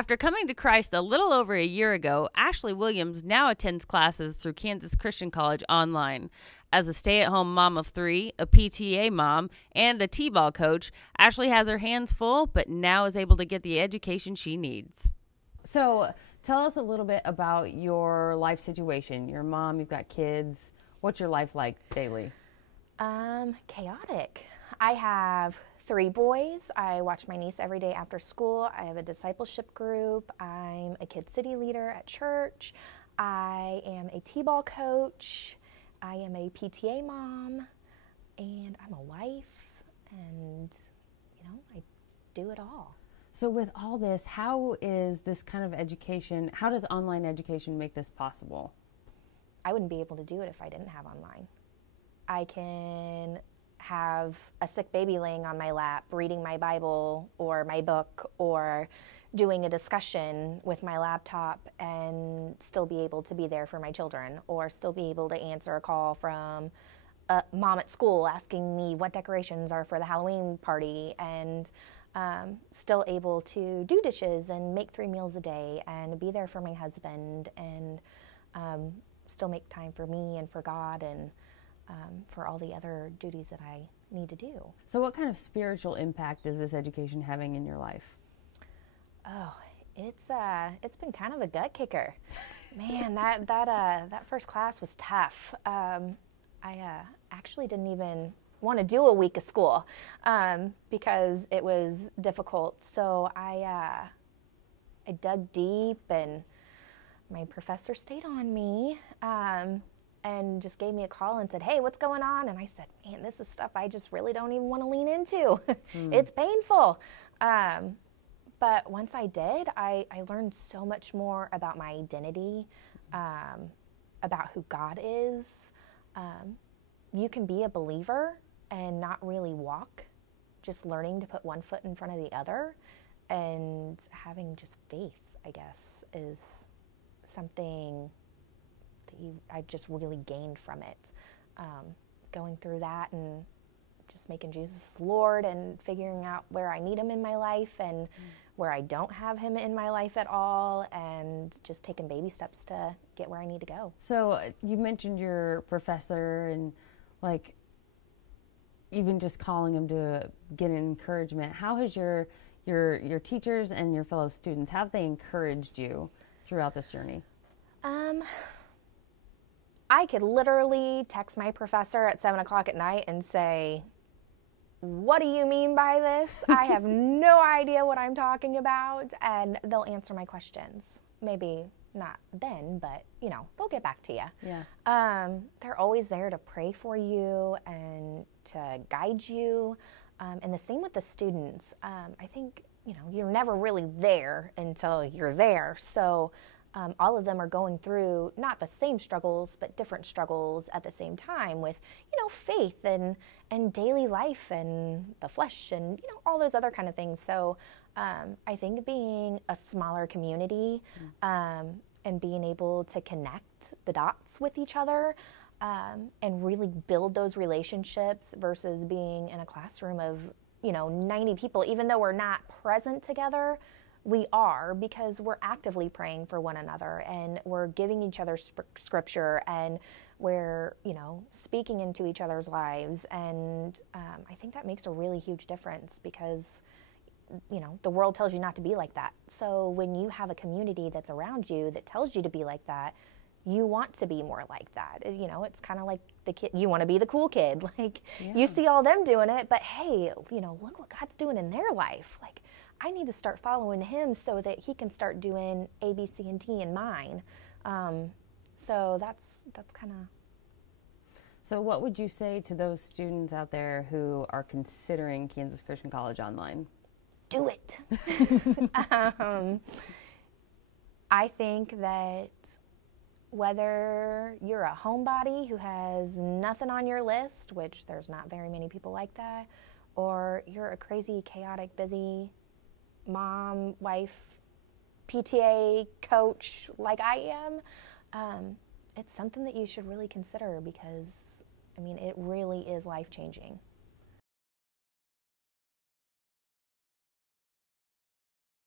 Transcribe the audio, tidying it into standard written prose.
After coming to Christ a little over a year ago, Ashley Williams now attends classes through Kansas Christian College online. As a stay-at-home mom of 3, a PTA mom, and a T-ball coach, Ashley has her hands full, but now is able to get the education she needs. So, tell us a little bit about your life situation. You're a mom, you've got kids. What's your life like daily? Chaotic. I have 3 boys. I watch my niece every day after school. I have a discipleship group. I'm a Kid City leader at church. I am a T-ball coach. I am a PTA mom, and I'm a wife, and, I do it all. So with all this, how is this kind of education, how does online education make this possible? I wouldn't be able to do it if I didn't have online. I can have a sick baby laying on my lap, reading my Bible or my book, or doing a discussion with my laptop and still be able to be there for my children, or still be able to answer a call from a mom at school asking me what decorations are for the Halloween party, and still able to do dishes and make 3 meals a day and be there for my husband, and still make time for me and for God and for all the other duties that I need to do. So what kind of spiritual impact is this education having in your life? Oh, it's been kind of a gut kicker. Man, that first class was tough. I actually didn't even want to do a week of school because it was difficult. So I dug deep, and my professor stayed on me and just gave me a call and said, "Hey, what's going on?" And I said, "Man, this is stuff I just really don't even want to lean into. It's painful." But once I did, I learned so much more about my identity, about who God is. You can be a believer and not really walk, just learning to put one foot in front of the other, and having just faith, I guess, is something that I just really gained from it. Going through that and just making Jesus Lord and figuring out where I need him in my life and where I don't have him in my life at all, and just taking baby steps to get where I need to go. So you mentioned your professor and even just calling him to get encouragement. How has your teachers and your fellow students, how have they encouraged you throughout this journey? I could literally text my professor at 7 o'clock at night and say, "What do you mean by this? I have no idea what I'm talking about," and they'll answer my questions. Maybe not then, but, they'll get back to you. Yeah. They're always there to pray for you and to guide you, and the same with the students. I think, you're never really there until you're there, so all of them are going through not the same struggles, but different struggles at the same time with, faith and daily life and the flesh and, all those other kind of things. So I think being a smaller community and being able to connect the dots with each other and really build those relationships versus being in a classroom of, 90 people, even though we're not present together, we are, because we're actively praying for one another and we're giving each other scripture and we're, speaking into each other's lives. And I think that makes a really huge difference because, the world tells you not to be like that. So when you have a community that's around you that tells you to be like that, you want to be more like that. It's kind of like the kid, you want to be the cool kid. You see all them doing it, but hey, look what God's doing in their life. I need to start following him so that he can start doing A, B, C, and D in mine. So that's kind of. So what would you say to those students out there who are considering Kansas Christian College online? Do it. I think that whether you're a homebody who has nothing on your list, which there's not very many people like that, or you're a crazy, chaotic, busy mom, wife, PTA coach like I am, it's something that you should really consider because, it really is life-changing.